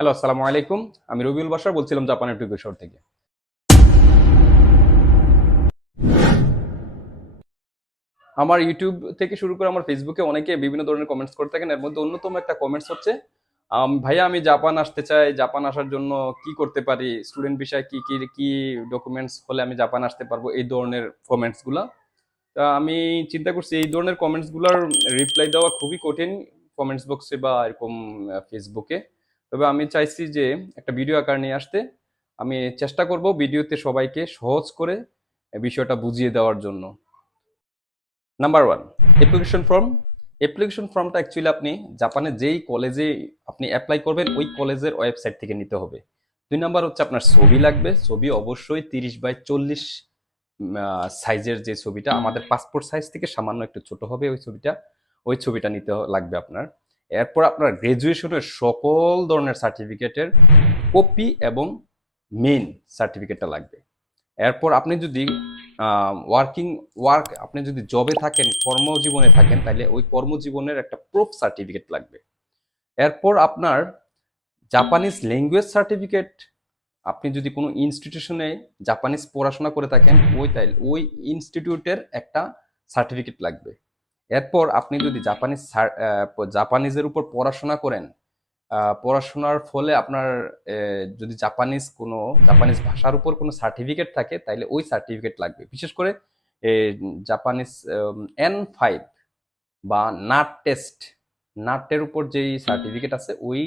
Hello আসসালামু আলাইকুম। আমি রবিউল বাসার বলছিলাম জাপানের টোকিও শহর থেকে। আমার ইউটিউব থেকে শুরু করে আমার ফেসবুকে অনেকে বিভিন্ন ধরনের কমেন্টস করে থাকেন। এর মধ্যে অন্যতম একটা কমেন্টস হচ্ছে ভাইয়া, আমি জাপান আসতে চাই। জাপান আসার জন্য কি করতে পারি? স্টুডেন্ট বিষয়ে কি কি কি ডকুমেন্টস হলে আমি জাপান আসতে পারব? এই ধরনের কমেন্টসগুলা। তা আমি চিন্তা করছি, এই ধরনের কমেন্টসগুলার রিপ্লাই দেওয়া খুবই কঠিন কমেন্টস বক্সে বা এরকম ফেসবুকে তবে আমি চাইছি যে একটা ভিডিও আকার নিয়ে আসতে। আমি চেষ্টা করব ভিডিওতে সবাইকে সহজ করে বিষয়টা বুঝিয়ে দেওয়ার জন্য। Number one application form application ফর্মটা অ্যাকচুয়ালি আপনি জাপানে যেই কলেজে আপনি অ্যাপ্লাই করবেন, ওই কলেজের ওয়েবসাইট থেকে নিতে হবে। দুই নাম্বার হচ্ছে আপনার ছবি লাগবে। ছবি অবশ্যই তিরিশ বাই চল্লিশ সাইজের যে ছবিটা, আমাদের পাসপোর্ট সাইজ থেকে সামান্য একটু ছোট হবে ওই ছবিটা। ওই ছবিটা নিতে লাগবে আপনার। এরপর আপনার গ্রাজুয়েশনের সকল ধরনের সার্টিফিকেটের কপি এবং মেইন সার্টিফিকেটটা লাগবে। এরপর আপনি যদি ওয়ার্কিং ওয়ার্ক আপনি যদি জবে থাকেন, কর্মজীবনে থাকেন, তাহলে ওই কর্মজীবনের একটা প্রুফ সার্টিফিকেট লাগবে। এরপর আপনার জাপানিজ ল্যাঙ্গুয়েজ সার্টিফিকেট আপনি যদি কোনো ইনস্টিটিউশনে জাপানিজ পড়াশোনা করে থাকেন, ওই তাই ওই ইনস্টিটিউটের একটা সার্টিফিকেট লাগবে। এরপর আপনি যদি জাপানিজ জাপানিজের উপর পড়াশোনা করেন পড়াশোনার ফলে আপনার যদি জাপানিজ কোনো, জাপানিজ ভাষার উপর কোনো সার্টিফিকেট থাকে তাহলে ওই সার্টিফিকেট লাগবে। বিশেষ করে জাপানিজ এন ফাইভ বা নাট টেস্ট নাটের উপর যেই সার্টিফিকেট আছে, ওই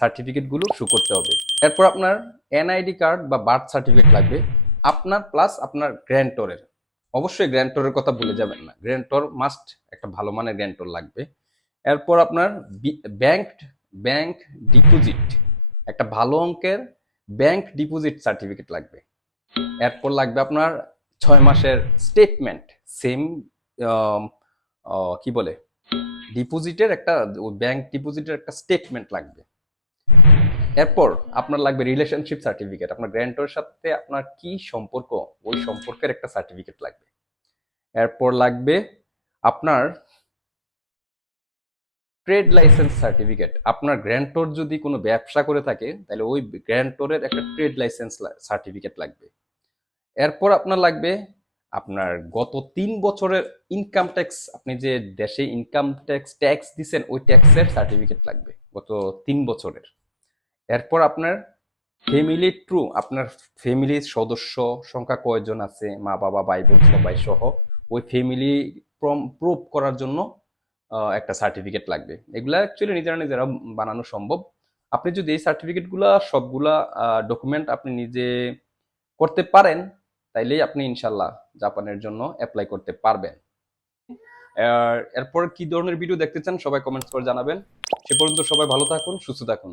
সার্টিফিকেটগুলো শু করতে হবে। এরপর আপনার এনআইডি কার্ড বা বার্থ সার্টিফিকেট লাগবে, আপনার প্লাস আপনার গ্র্যান্টরের অবশ্যই গ্র্যান্টরের কথা ভুলে যাবেন না। গ্র্যান্টর মাস্ট একটা ভালো মানের গ্র্যান্টর লাগবে। এরপর আপনার ব্যাংক ব্যাংক ডিপোজিট একটা ভালো অঙ্কের ব্যাংক ডিপোজিট সার্টিফিকেট লাগবে। এরপর লাগবে আপনার ছয় মাসের স্টেটমেন্ট সেম কি বলে? ডিপোজিটের একটা ব্যাংক ডিপোজিটের একটা স্টেটমেন্ট লাগবে। এরপর আপনার লাগবে রিলেশনশিপ সার্টিফিকেট আপনার গ্র্যান্টর সাথে আপনার কি সম্পর্ক? ওই সম্পর্কের একটা সার্টিফিকেট লাগবে। এরপর লাগবে আপনার ট্রেড লাইসেন্স সার্টিফিকেট আপনার গ্র্যান্টর যদি কোনো ব্যবসা করে থাকে, তাহলে ওই গ্র্যান্টরের একটা ট্রেড লাইসেন্স সার্টিফিকেট লাগবে। এরপর আপনার লাগবে আপনার গত তিন বছরের ইনকাম ট্যাক্স আপনি যে দেশে ইনকাম ট্যাক্স ট্যাক্স দিচ্ছেন ওই ট্যাক্সের সার্টিফিকেট লাগবে, গত তিন বছরের। এরপর আপনার ফ্যামিলি ট্রু আপনার ফ্যামিলির সদস্য সংখ্যা কয়জন আছে, মা, বাবা, ভাই, বোন, সবাই সহ, ওই ফ্যামিলি প্রুভ করার জন্য একটা সার্টিফিকেট লাগবে। এগুলা অ্যাকচুয়ালি নিজেরা নিজেরা বানানো সম্ভব। আপনি যদি এই সার্টিফিকেটগুলা সবগুলা ডকুমেন্ট আপনি নিজে করতে পারেন, তাইলেই আপনি ইনশাল্লাহ জাপানের জন্য অ্যাপ্লাই করতে পারবেন। এরপর কি ধরনের ভিডিও দেখতে চান, সবাই কমেন্টস করে জানাবেন। সে পর্যন্ত সবাই ভালো থাকুন, সুস্থ থাকুন।